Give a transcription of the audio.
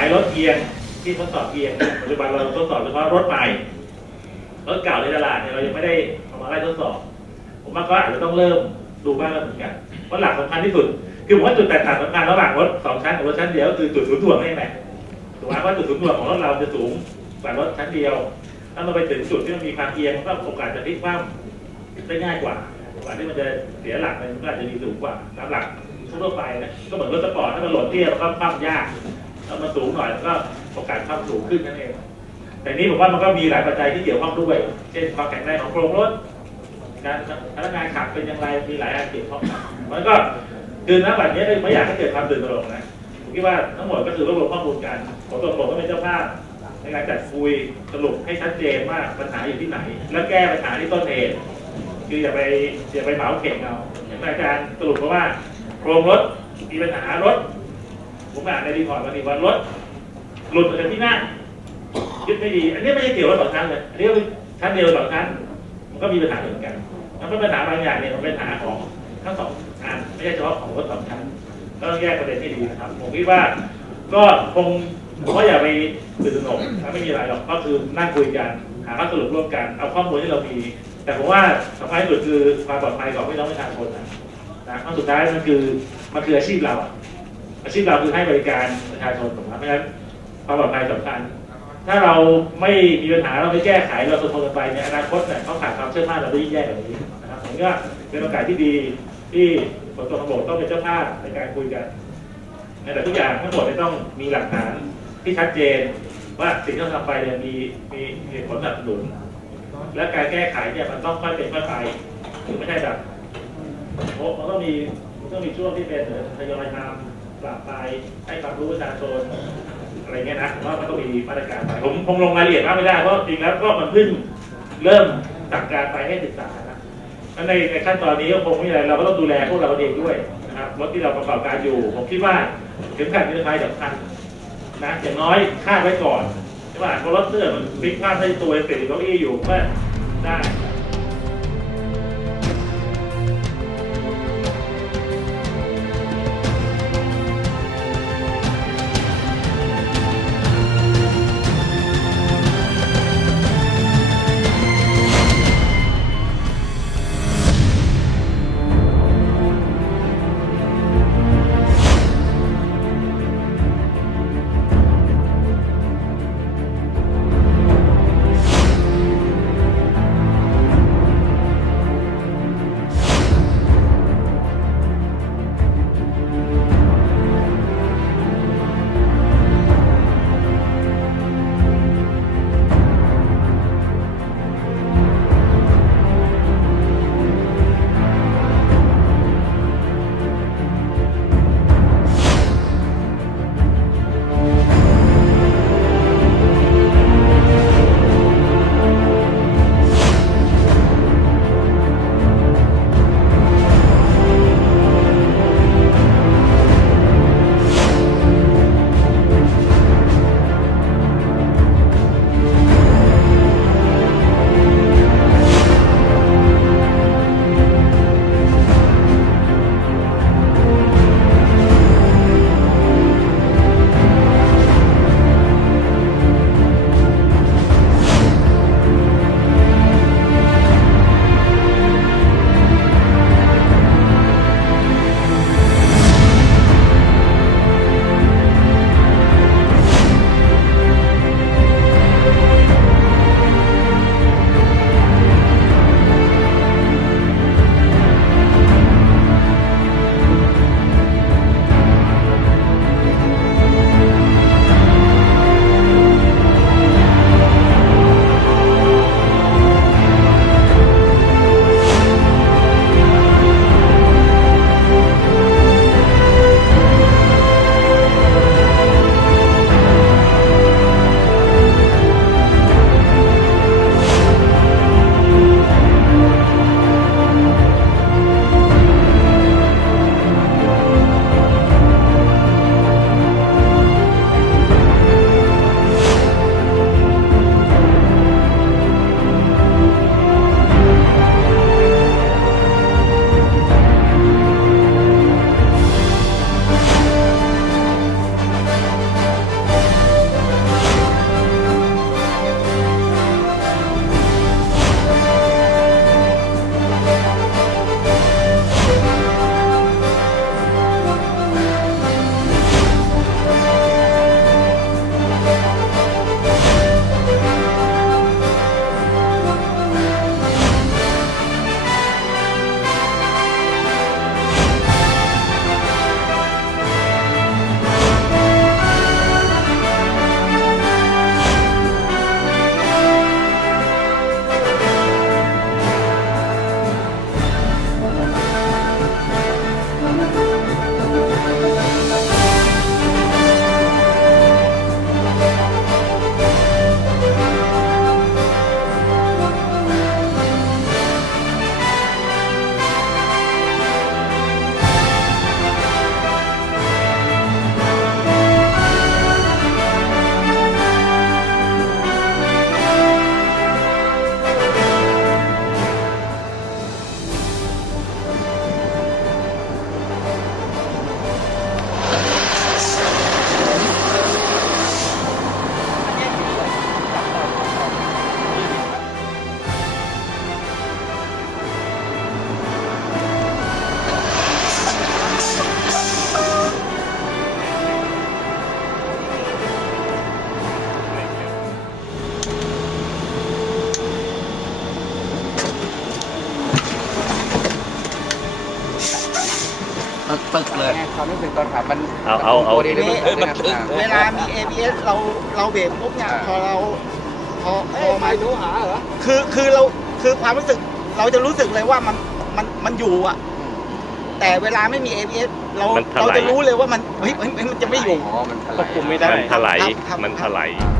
ายรถเอียงที่ทดสอบเอียงปัจจุบันเราทดสอบเฉพาะรถใหม่รถเก่าในตลาดเนี่ยเรายังไม่ได้เอามาไล่ทดสอบ ผมว่าก็อาจจะต้องเริ่มดูบ้างแล้วเหมือนกันเพราะหลักสำคัญที่สุด คือผมว่าจุดแตกต่างสำคัญระหว่างรถสองชั้นกับรถชั้นเดียวคือจุดศูนย์ถ่วงนี่แหละถูกไหมเพราจุดศูนย์ถ่วงของรถเราจะสูงกว่ารถชั้นเดียว ถ้าเราไปถึงจุดที่มันมีความเอียงมันก็โอกาสจะพลิกคว่ำได้ง่ายกว่าโอกาสที่มันจะเสียหลักมันก็อาจจะมีสูงกว่าตามหลักทั่วไปนะก็เหมือนรถสปอร์ตถ้ามันหลดเตี้ยมันก็คว่ำยาก ถ้ามันสูงหน่อยมันก็โอกาสคว่ำสูงขึ้นนั่นเอง แต่นี้ผมว่ามันก็มีหลายปัจจัยที่เกี่ยวข้องด้วย เช่นความแข็งแรงของโครงรถการพนักงานขับเป็นอย่างไรมีหลายอันเกี่ยวข้องกันมันก็คือณบัดนี้ไม่อยากให้เกิดความตื่นตระหนกนะผมคิดว่าทั้งหมดก็คือรวบรวมข้อมูลกันผมตัวผมก็เป็นเจ้าภาพในการจัดคุยสรุปให้ชัดเจนว่าปัญหาอยู่ที่ไหน แล้วแก้ปัญหาที่ต้นเหตุคืออย่าไปอย่าไปเหมาเข่งเอาอย่างอาจารย์สรุปมาว่าโครงรถมีปัญหารถ ผมอ่านในรีพอร์ตมาดีว่ารถหลุดมาจากที่นั่งยึดไม่ดี อันนี้ไม่ใช่เกี่ยวกับสองชั้นเลยอันนี้ก็เป็นชั้นเดียวสองชั้น มันก็มีปัญหาเหมือนกันแล้วก็ปัญหาบางอย่างเนี่ยมันเป็นปัญหาของทั้งสองอันไม่ใช่เฉพาะของรถสองชั้นก็ต้องแยกประเด็นให้ดีนะครับ ผมคิดว่าก็คงผมว่าอย่าไปตื่นตระหนกถ้าไม่มีอะไรหรอกก็คือนั่งคุยกันหาข้อสรุปร่วมกันเอาข้อมูลที่เรามี แต่ผมว่าสำคัญที่สุดคือความปลอดภัยของพี่น้องประชาชนนะนะข้อสุดท้ายมันคือมันคืออาชีพเราอะ อาชีพเราคือให้บริการประชาชนถูกไหมเพราะฉะนั้นความปลอดภัยสำคัญ ถ้าเราไม่มีปัญหาเราไม่แก้ไขเราทนทนกันไปในอนาคตเนี่ยเขาขาดความเชื่อมั่นเราได้ยิ่งแย่กว่านี้นะครับผมก็เป็นโอกาสที่ดีที่ขนส่งทางบต้องเป็นเจ้าภาพในการคุยกันแต่ทุกอย่างทั้งหมดเนี่ยต้องมีหลักฐานที่ชัดเจนว่าสิ่งที่เราทำไปเนี่ยมีมีเหตุผลสนับสนุนและการแก้ไขเนี่ยมันต้องค่อยเป็นค่อยไปคือไม่ใช่แบบโอ้มันต้องมีมันต้องมีช่วงที่เป็นหมือนทยอยทำ ปรับไปให้ความรู้ประชาชนอะไรเงี้ยนะผมว่ามันต้องมีมาตรการไปผมคงลงรายละเอียดมากไม่ได้เพราะจริงแล้วก็มันเพิ่งเริ่มสั่งการไปให้ศึกษานะแล้วในในขั้นตอนนี้ก็คงไม่อะไรเราก็ต้องดูแลพวกเราเองด้วยนะครับรถที่เราประกอบการอยู่ ผมคิดว่าถึงขั้นนิรภัยสำคัญนะอย่างน้อยคาดไว้ก่อนใช่ป่ะเพราะรถเสื้อมันพลิกคาดให้ตัวติดอยู่เก้าอี้อยู่ก็ได้ ตึกตึกเลย ความรู้สึกตอนขับมันเอาเอาเอา ตัวดีเลยเออมันตึกเวลามี ABS เราเราเบรกปุ๊บเนี่ยพอเราพอพอมาดูหาเหรอคือคือเราคือความรู้สึกเราจะรู้สึกเลยว่ามันมันมันอยู่อะ แต่เวลาไม่มี ABS เรามันถลาย เราจะรู้เลยว่ามันเฮ้ยเฮ้ยเฮ้ยมันจะไม่อยู่ อ๋อมันถควลาบยคุมไม่ได้ มันถลายครับครับ มันถลายครับ